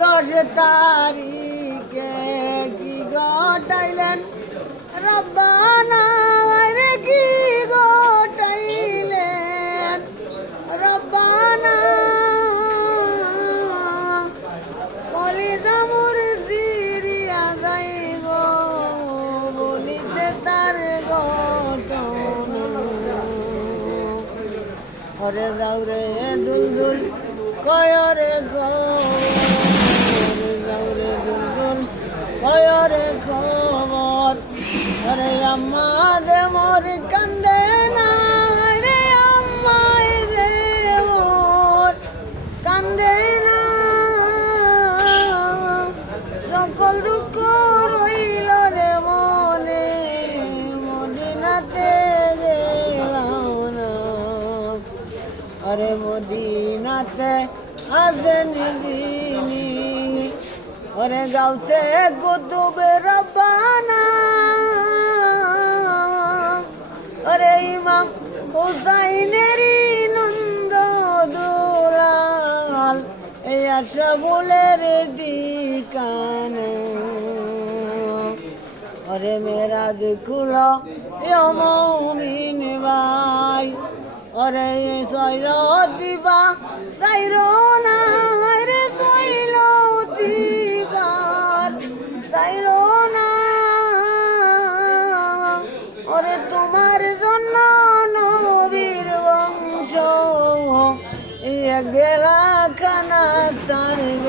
10 তারিখে কি ঘটাইলেন রব্বানা রে, কি ঘটাইলেন রব্বানা। কলিজা মোর জিরিয়া যাইব বলিতে তার ঘটনা। ওরে যাও রে দুলদুল কয়রে খবর, যাও রে দুলদুল কয়রে খবর। ওরে আম্মা দে মোর কান্দে না রে, আম্মা দে মোর কান্দে না। সকল দুঃখ রইল রে মনে, মদিনাতে গেলাম না। আরে মদিনাতে আসেন যিনি, ওরে গাউছে কুতুবে রব্বানা। ওরে ইমাম হুসাইনেরই নন্দ দুলাল, এই আশরাফুলের ঠিকানা। ওরে মেরাজ খুলো ইয়া মুমিন ভাই, ওরে সৈল দিবা সাইরো না রে, সৈল দিবার সাইরো না। ওরে তোমার জন্য নবীর বংশ এক বেলা খানা সারবে